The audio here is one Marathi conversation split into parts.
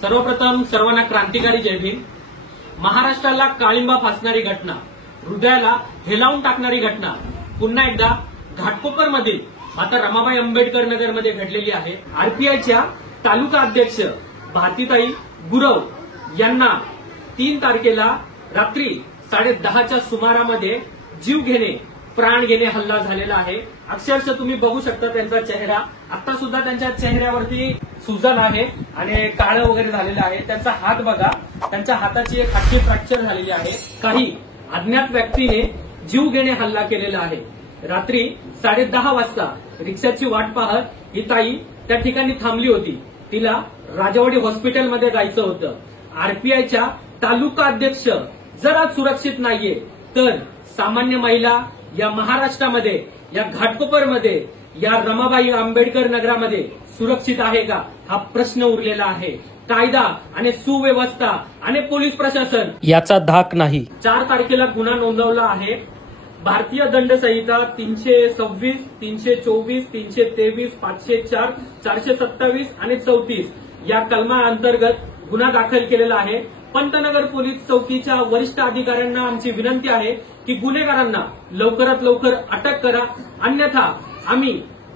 सर्वप्रथम सर्वांना क्रांतिकारी जय भीम। महाराष्ट्राला काळिंबा फासणारी घटना, हृदयाला हेलावून टाकणारी घटना पुन्हा एकदा घाटकोपरमधील माता रमाबाई आंबेडकर नगरमध्ये घडलेली आहे। आरपीआयच्या तालुका अध्यक्ष भारतीताई गुरव यांना 3 तारखेला रात्री 10:30च्या सुमारामध्ये जीव घेणे प्राण घेणे हल्ला झालेला आहे। अक्षरशः तुम्ही बघू शकता त्यांचा चेहरा, आता सुद्धा त्यांच्या चेहऱ्यावरती सुजन आहे आणि काळं वगैरे झालेलं आहे। त्यांचा हात बघा, त्यांच्या हाताची एक हाडकी फ्रॅक्चर झालेली आहे। काही अज्ञात व्यक्तीने जीव घेणे हल्ला केलेला आहे। रात्री 10:30 वाजता रिक्षाची वाट पाहत ही ताई त्या ठिकाणी थांबली होती। तिला राजवाडी हॉस्पिटलमध्ये जायचं होतं। आरपीआयच्या तालुका अध्यक्ष जर आज सुरक्षित नाहीये तर सामान्य महिला या महाराष्ट्रामध्ये, या घाटकोपरमध्ये, या रमाबाई आंबेडकर नगरामध्ये सुरक्षित आहे का हा प्रश्न उरलेला आहे। कायदा आणि सुव्यवस्था आणि पोलीस प्रशासन याचा धाक नाही। 4 तारखेला गुन्हा नोंदवला आहे। भारतीय दंड संहिता 326, 324, 323, 504, 427 आणि 34 या कलमांतर्गत गुन्हा दाखल केलेला आहे। पंतनगर पोलीस चौकीच्या वरिष्ठ अधिकाऱ्यांना आमची विनंती आहे की गुन्हेगारांना लवकरात लवकर अटक करा, अन्यथा आम्ही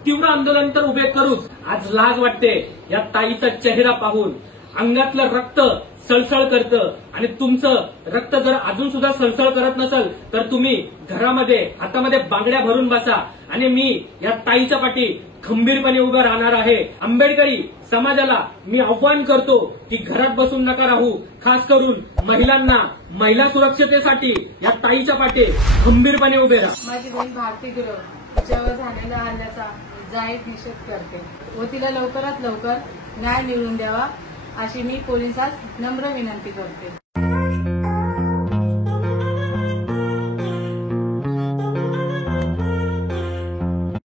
तीव्र आंदोलन तर उभे करूच। आज लाज वाटते या ताईचा चेहरा पाहून, अंगातलं रक्त सळसळ करतं आणि तुमचं रक्त जर अजून सुद्धा सळसळ करत नसेल तर तुम्ही घरामध्ये हातामध्ये बांगड्या भरून बसा आणि मी या ताईच्या पाठी खंबीरपणे उभं राहणार आहे। आंबेडकरी समाजाला मी आव्हान करतो की घरात बसून नका राहू, खास करून महिलांना, महिला सुरक्षतेसाठी या ताईच्या पाठी खंबीरपणे उभे राहा। माझी बहीण भारती गुरव तिच्यावर झालेल्या हल्ल्याचा जाहीर निषेध करते व तिला लवकरात लवकर न्याय मिळवून द्यावा अशी मी पोलिसांस नम्र विनंती करते।